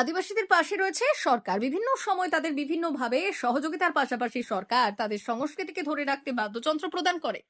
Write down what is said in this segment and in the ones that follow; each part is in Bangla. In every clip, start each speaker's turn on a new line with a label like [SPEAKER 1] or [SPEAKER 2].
[SPEAKER 1] আদিবাসীদের পাশে রয়েছে সরকার। বিভিন্ন সময় তাদের বিভিন্নভাবে সহযোগিতার পাশাপাশি সরকার তাদের সংস্কৃতিকে ধরে রাখতে বাদ্যযন্ত্র প্রদান করে।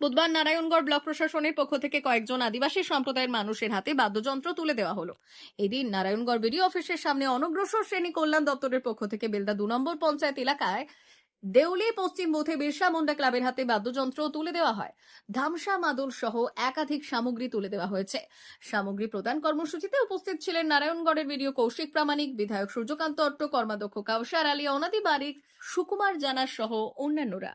[SPEAKER 1] বুধবার নারায়ণগড় ব্লক প্রশাসনের পক্ষ থেকে কয়েকজন আদিবাসী সম্প্রদায়ের মানুষের হাতে বাদ্যযন্ত্র তুলে দেওয়া হলো। এদিন নারায়ণগড় বিডিও অফিসের সামনে অনগ্রসর শ্রেণি কল্যাণ দপ্তরের পক্ষ থেকে বেলদা দু নম্বর পঞ্চায়েত এলাকায় দেউলি, পশ্চিম বুথে বিরসা মুন্ডা ক্লাবের হাতে বাদ্যযন্ত্র তুলে দেওয়া হয়। ধামসা, মাদুল সহ একাধিক সামগ্রী তুলে দেওয়া হয়েছে। সামগ্রী প্রদান কর্মসূচিতে উপস্থিত ছিলেন নারায়ণগড়ের ভিডিও কৌশিক প্রামাণিক, বিধায়ক সূর্যকান্ত অট্ট, কর্মাধ্যক্ষ কাউসার আলী, অনাদি বারিক, সুকুমার জানা সহ অন্যান্যরা।